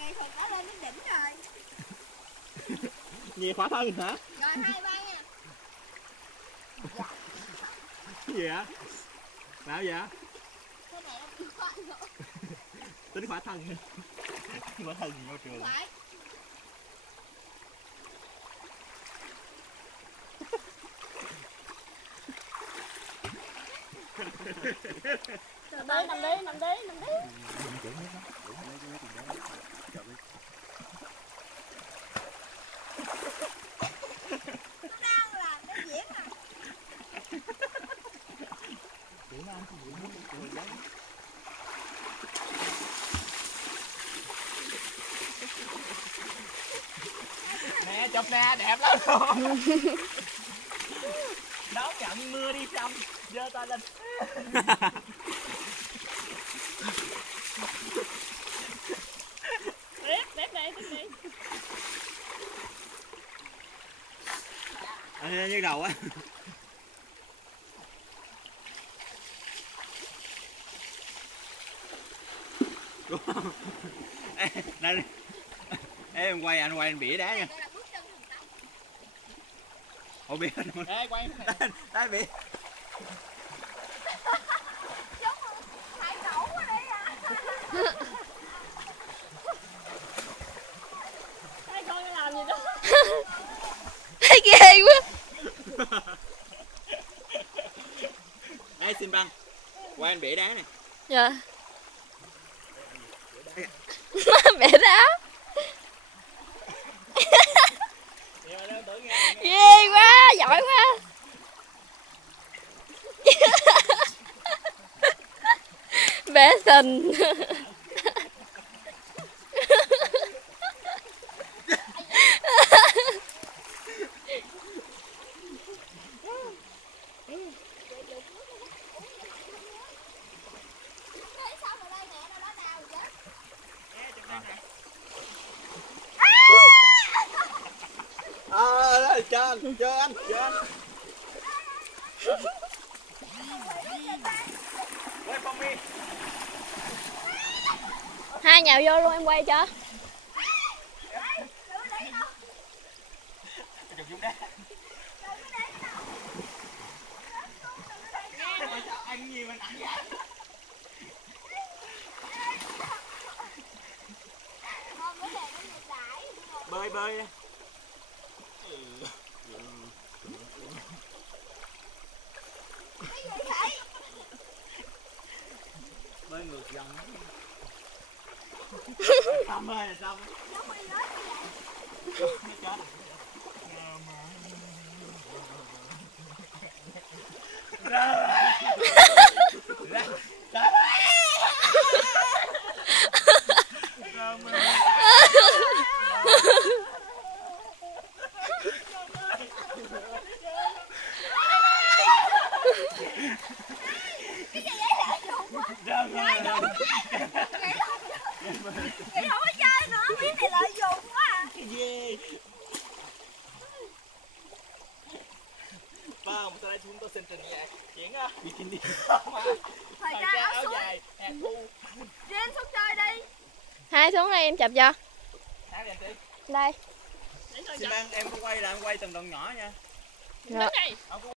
Nghệ thuật đã lên đến đỉnh rồi. Gì khỏa thân hả? Rồi 2, 3 nha. Cái gì vậy? Làm gì vậy? Cái này nó khó nữa. Tính khỏa thân hả? Khỏa thân gì vô trường? Phải. Nằm đi. Nó đang làm cái diễn à. Nè chụp nè, đẹp lắm luôn. Đón nhận mưa đi xong, giơ tay lên. Tiếp đi. Nhức đầu á. Ê, em quay anh bỉa đá nha. Ủa bỉa anh. Ê quay. Đá bỉa. Hải cẩu quá đây à. Thấy con nó làm gì đó. Thấy ghê quá. Ê xin băng. Quay anh bỉa đá nè. Dạ. Bẻ đá. Ghê quá, giỏi quá. Bé xinh. Chơi anh. Quay phong mi. Hai nhào vô luôn em quay cho. Chụp xuống đá. Ăn gì mình ăn vậy? Bơi. Bơi ngược dòng. Xong ơi, xong. Chị không có chơi nữa, biết này lợi dụng quá à. Cái gì? Vâng, sau đây chúng tôi xin trình bày chuyện bikini. Thời Thời trang trang áo áo xuống. dài, hè thu. Jen xuống chơi đi. Hai xuống đây em chụp cho. Đây. Xin em có quay là em quay từng đoạn nhỏ nha. Rồi. Đứng đi.